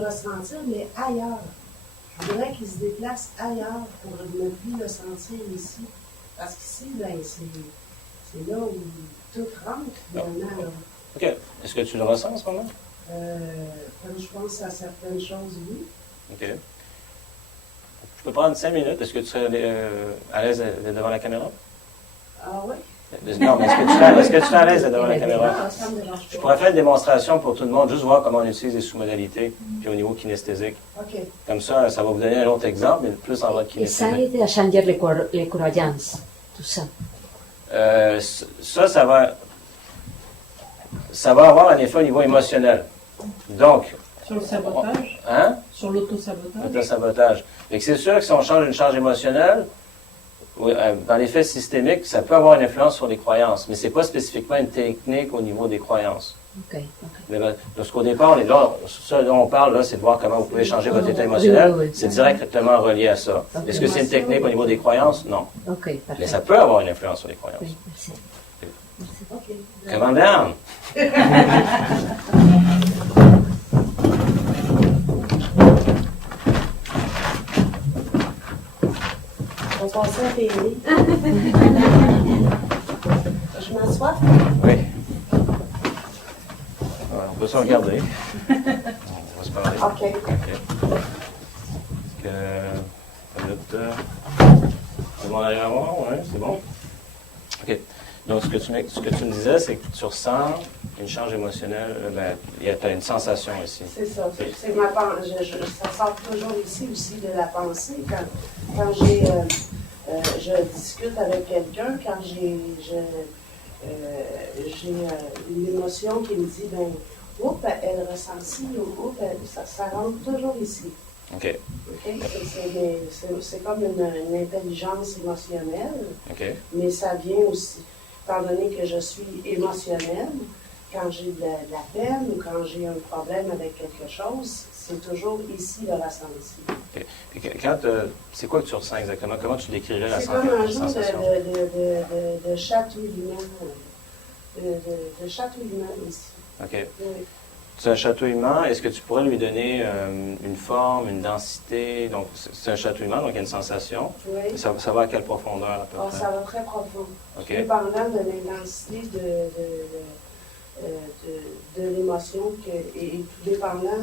le ressentir, mais ailleurs. Je voudrais qu'il se déplace ailleurs pour ne plus le sentir ici. Parce qu'ici, ben, c'est là où tout rentre, finalement. Là. OK. Est-ce que tu le ressens en ce moment? Comme je pense à certaines choses, oui. OK. Je peux prendre 5 minutes. Est-ce que tu serais à l'aise devant la caméra? Ah oui? Non, mais est-ce que tu es à l'aise devant la caméra? Ah, ça me dérange Je pas. pourrais faire une démonstration pour tout le monde, juste voir comment on utilise les sous-modalités, puis au niveau kinesthésique. OK. Comme ça va vous donner un autre exemple, mais plus en mode Et ça kinesthésique. aide à changer les croyances, tout ça. Ça va avoir un effet au niveau émotionnel. Donc, Sur le sabotage? hein? Sur l'autosabotage? Autosabotage. Fait que c'est sûr que si on change une charge émotionnelle, dans l'effet systémique, ça peut avoir une influence sur les croyances, mais ce n'est pas spécifiquement une technique au niveau des croyances. Ok. Parce qu'au départ, ce dont on parle, là, c'est de voir comment vous pouvez changer votre état émotionnel. Oui. C'est directement relié à ça. Ok. Est-ce que c'est une technique au niveau des croyances? Non. Ok, Mais parfait. ça peut avoir une influence sur les croyances. Oui, merci. OK. Come on down. On va passer à la télé. Je m'assois? Oui. On peut se regarder. On va se parler. OK. OK. Minute. C'est bon d'aller voir? Oui, c'est bon. OK. Donc, ce que tu me disais, c'est que tu ressens une charge émotionnelle. Tu as une sensation ici. C'est ça. C'est ma pensée. Ça sort toujours ici aussi de la pensée. Quand je discute avec quelqu'un, quand j'ai une émotion qui me dit, ben, oups, elle ressent ci, oups, ça rentre toujours ici. OK. Okay? C'est comme une intelligence émotionnelle, OK. mais ça vient aussi, étant donné que je suis émotionnelle, quand j'ai de la peine ou quand j'ai un problème avec quelque chose, c'est toujours ici le ressenti. OK. Puis c'est quoi que tu ressens exactement? Comment tu décrirais la C'est comme un genre sensation? de chatouillement, de chatouillement ici. OK. Oui. C'est un chatouillement. Est-ce que tu pourrais lui donner une forme, une densité? Donc, c'est un chatouillement, donc il y a une sensation. Oui. Ça va à quelle profondeur à peu près? Ça va très profond. OK. Dépendant de l'intensité de l'émotion et tout dépendant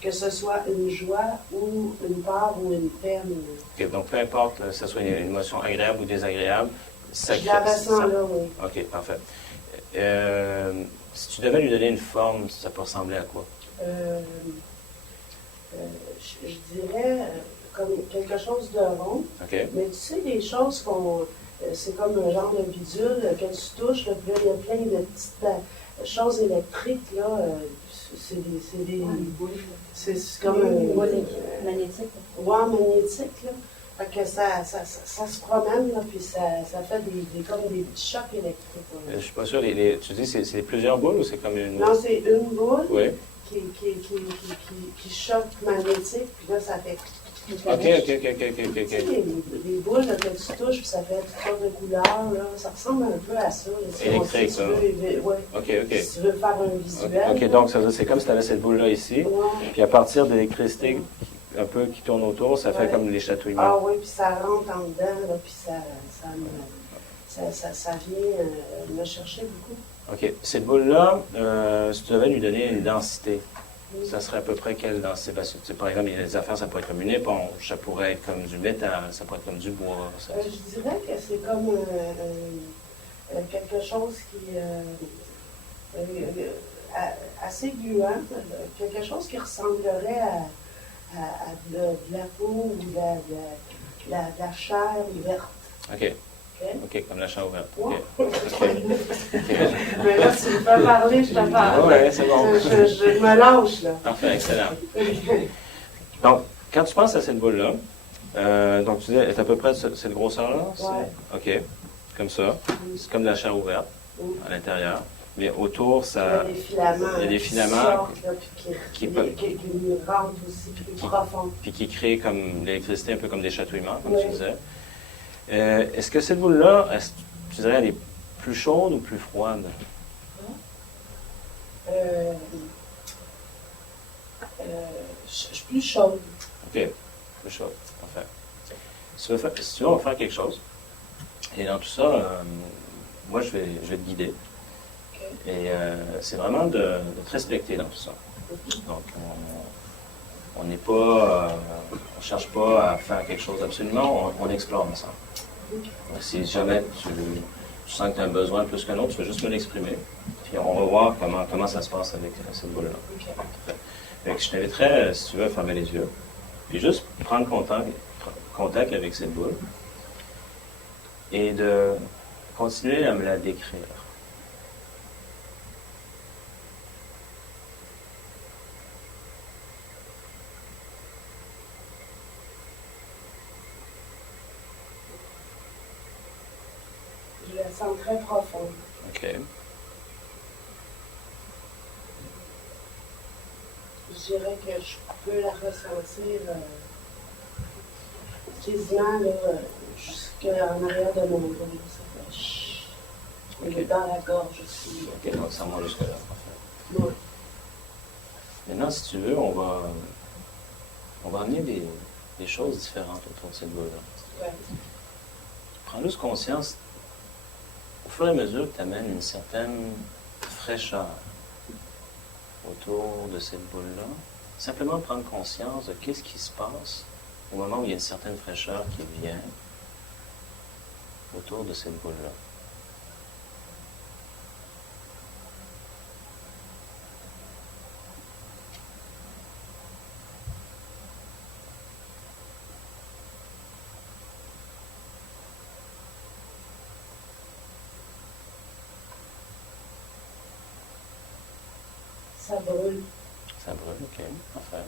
que ce soit une joie ou une peur ou une peine. OK. Donc, peu importe que ce soit une émotion agréable ou désagréable, ça Je la ressens là, oui. OK, parfait. Si tu devais lui donner une forme, ça peut ressembler à quoi? Je dirais comme quelque chose de rond. OK. Mais tu sais, des choses c'est comme un genre de bidule que tu touches, là, puis là, il y a plein de petites choses électriques, là. C'est comme Une boule magnétique. Ouais, magnétique, là. Fait que ça se promène, là, puis ça fait comme des petits chocs électriques. Je ne suis pas sûr. Tu dis que c'est plusieurs boules ou c'est comme une... Non, c'est une boule Oui. qui choque magnétique, puis là, ça fait... OK. Tu sais, les boules là, que tu touches, puis ça fait toutes sortes de couleurs, là. Ça ressemble un peu à ça. Là, Électrique, si ça. OK. Si tu veux faire un visuel. OK, donc c'est comme si tu avais cette boule-là ici, Ouais. puis à partir de l'électricité un peu qui tourne autour, ça fait Ouais. comme des chatouillements. Ah oui, puis ça rentre en dedans, là, puis ça vient me chercher beaucoup. OK. Cette boule-là, si tu devais lui donner une densité, ça serait à peu près quelle densité? Parce que, par exemple, il y a des affaires, ça pourrait être comme une éponge, ça pourrait être comme du métal, ça pourrait être comme du bois. Je dirais que c'est comme quelque chose qui assez gluant, quelque chose qui ressemblerait à de la peau ou de la chair verte. OK. OK? OK, comme la chambre ouverte. Ouais. OK. Mais là, tu me fais parler, je te parle. Oui, c'est bon. Je me lâche, là. Parfait, excellent. Donc, quand tu penses à cette boule-là, donc tu dis, elle est à peu près de cette grosseur-là? Ouais. OK, comme ça. C'est comme de la chair ouverte à l'intérieur. Mais autour, ça... Il y a des filaments. Il y a des filaments qui sortent, là, puis qui rentrent aussi plus profond. Puis qui créent comme l'électricité, un peu comme des chatouillements, comme Oui. tu disais. Est-ce que cette boule-là, tu dirais, elle est plus chaude ou plus froide? Je suis plus chaude. OK. Plus chaud. Parfait. Si tu veux, on va faire quelque chose. Et dans tout ça, moi, je vais te guider. OK. Et c'est vraiment de te respecter dans tout ça. Donc, on n'est pas, on cherche pas à faire quelque chose absolument, on explore ensemble. OK. Donc, si jamais tu sens que tu as un besoin plus qu'un autre, tu vas juste me l'exprimer. Puis on va voir comment ça se passe avec cette boule-là. OK. Fait que je t'inviterais, si tu veux, à fermer les yeux. Puis juste prendre contact avec cette boule. Et de continuer à me la décrire. Je la sens très profonde. OK. Je dirais que je peux la ressentir quasiment là, jusqu'en arrière de mon dos. Ça fait chut. Elle est dans la gorge aussi. OK, donc ça monte jusque-là. Parfait. Ouais. Maintenant, si tu veux, on va amener des choses différentes autour de cette boule-là. Ouais. Prends juste conscience, au fur et à mesure que tu amènes une certaine fraîcheur autour de cette boule-là, simplement prendre conscience de qu'est-ce qui se passe au moment où il y a une certaine fraîcheur qui vient autour de cette boule-là. Ça brûle. Ça brûle, ok, parfait.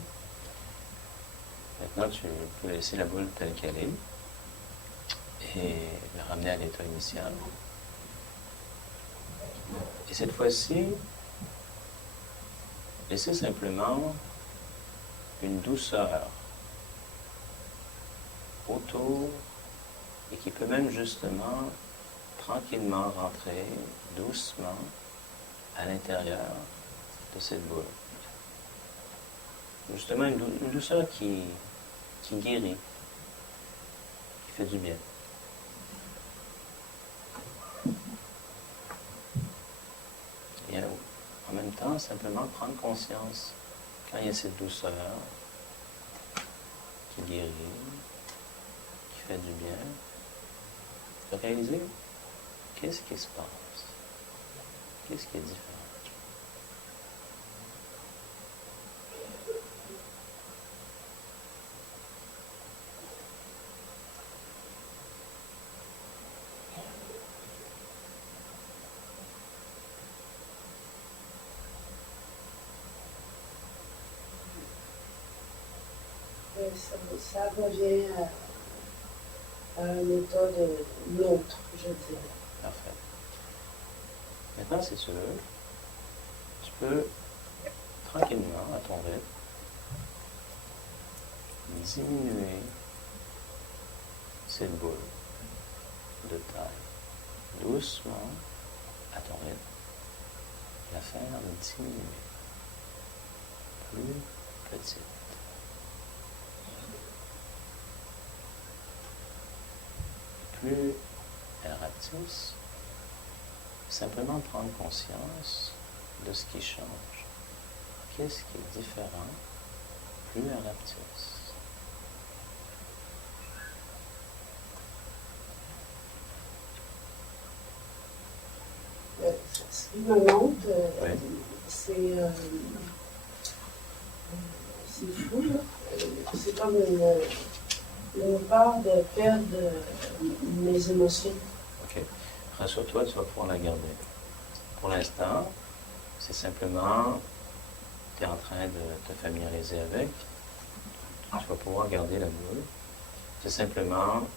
Maintenant, tu peux laisser la boule telle qu'elle est et la ramener à l'état initial. Et cette fois-ci, laissez simplement une douceur autour et qui peut même justement tranquillement rentrer doucement à l'intérieur de cette boule. Justement, une douceur qui guérit, qui fait du bien. Et en même temps, simplement prendre conscience, quand il y a cette douceur qui guérit, qui fait du bien, de réaliser qu'est-ce qui se passe, qu'est-ce qui est différent. Ça revient à un état de l'autre, je dirais. Parfait. Maintenant, si tu veux, tu peux tranquillement, à ton rythme, diminuer cette boule de taille, doucement, à ton rythme, la faire diminuer, plus petite. Plus elle rapetisse, simplement prendre conscience de ce qui change. Qu'est-ce qui est différent? Plus elle rapetisse. Ce qui me montre, Oui. c'est fou, là. C'est comme une peur de perdre mes émotions. OK. Rassure-toi, tu vas pouvoir la garder. Pour l'instant, c'est simplement, tu es en train de te familiariser avec. Tu vas pouvoir garder la boule. C'est simplement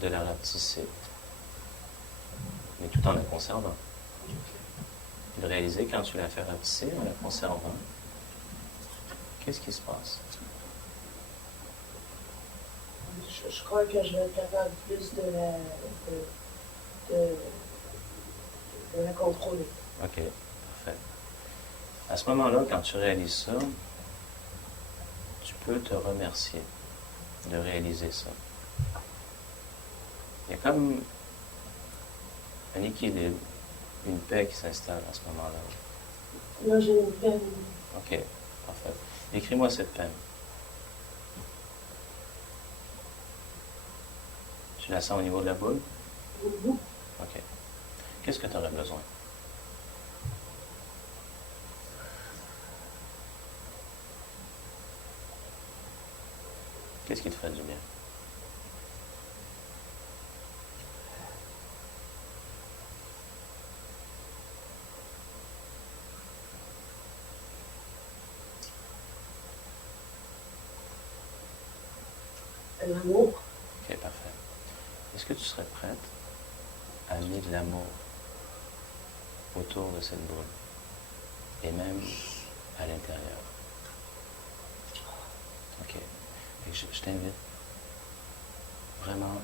de la rapetisser, mais tout en la conservant. Et de réaliser quand tu la fais rapetisser en la conservant, qu'est-ce qui se passe? Je crois que je vais être capable plus de la contrôler. OK, parfait. À ce moment-là, quand tu réalises ça, peux te remercier de réaliser ça. Il y a comme un équilibre, une paix qui s'installe à ce moment-là. Là, j'ai une peine. OK, parfait. Décris-moi cette peine. Tu la sens au niveau de la boule? OK. Qu'est-ce que tu aurais besoin? Qu'est-ce qui te ferait du bien? L'amour. OK, parfait. Est-ce que tu serais prête à amener de l'amour autour de cette boule et même à l'intérieur? OK. Fait que je t'invite vraiment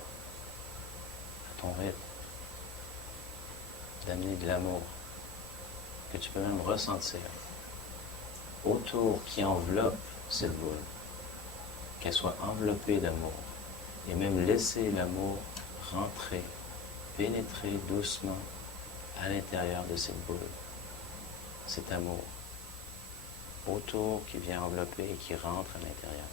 à ton rythme d'amener de l'amour que tu peux même ressentir autour qui enveloppe cette boule, qu'elle soit enveloppée d'amour et même laisser l'amour rentrer, pénétrer doucement à l'intérieur de cette boule. Cet amour autour qui vient envelopper et qui rentre à l'intérieur.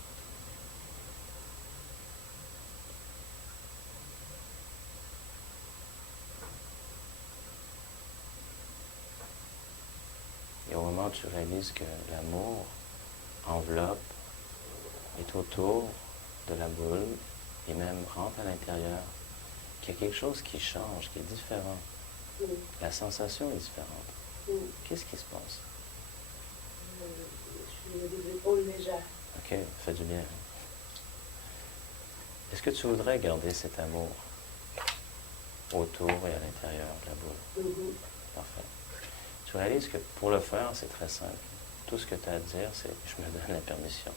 Et au moment où tu réalises que l'amour enveloppe, est autour de la boule et même rentre à l'intérieur, qu'il y a quelque chose qui change, qui est différent. La sensation est différente. Qu'est-ce qui se passe? Je suis des épaules légères. OK, ça fait du bien. Est-ce que tu voudrais garder cet amour autour et à l'intérieur de la boule? Parfait. Tu réalises que pour le faire, c'est très simple. Tout ce que tu as à dire, c'est « je me donne la permission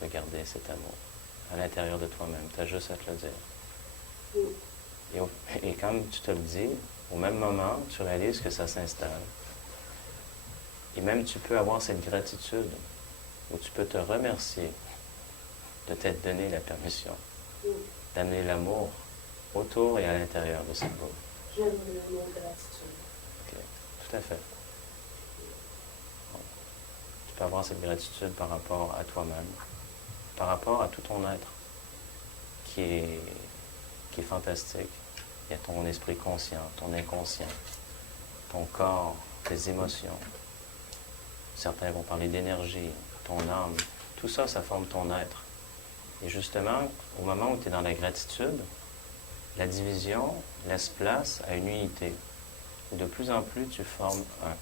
de garder cet amour à l'intérieur de toi-même. » Tu as juste à te le dire. Et comme tu te le dis, au même moment, tu réalises que ça s'installe. Et même tu peux avoir cette gratitude où tu peux te remercier de t'être donné la permission d'amener l'amour autour et à l'intérieur de cette boule. J'aime l'amour, gratitude. Okay. Tout à fait. Bon. Tu peux avoir cette gratitude par rapport à toi-même, par rapport à tout ton être qui est fantastique. Il y a ton esprit conscient, ton inconscient, ton corps, tes émotions. Certains vont parler d'énergie, ton âme. Tout ça, ça forme ton être. Et justement, au moment où tu es dans la gratitude, la division laisse place à une unité. Et de plus en plus, tu formes un.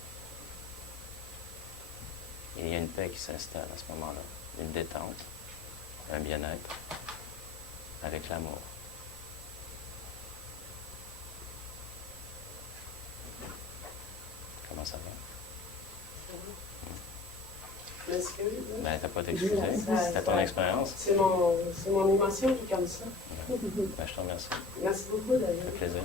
Et il y a une paix qui s'installe à ce moment-là. Une détente, un bien-être, avec l'amour. Comment ça va? M'excuse. Ben, t'as pas t'excuser. C'était ton expérience. C'est mon émotion qui est comme ça. Ben, je te remercie. Merci beaucoup d'ailleurs. Ça fait plaisir.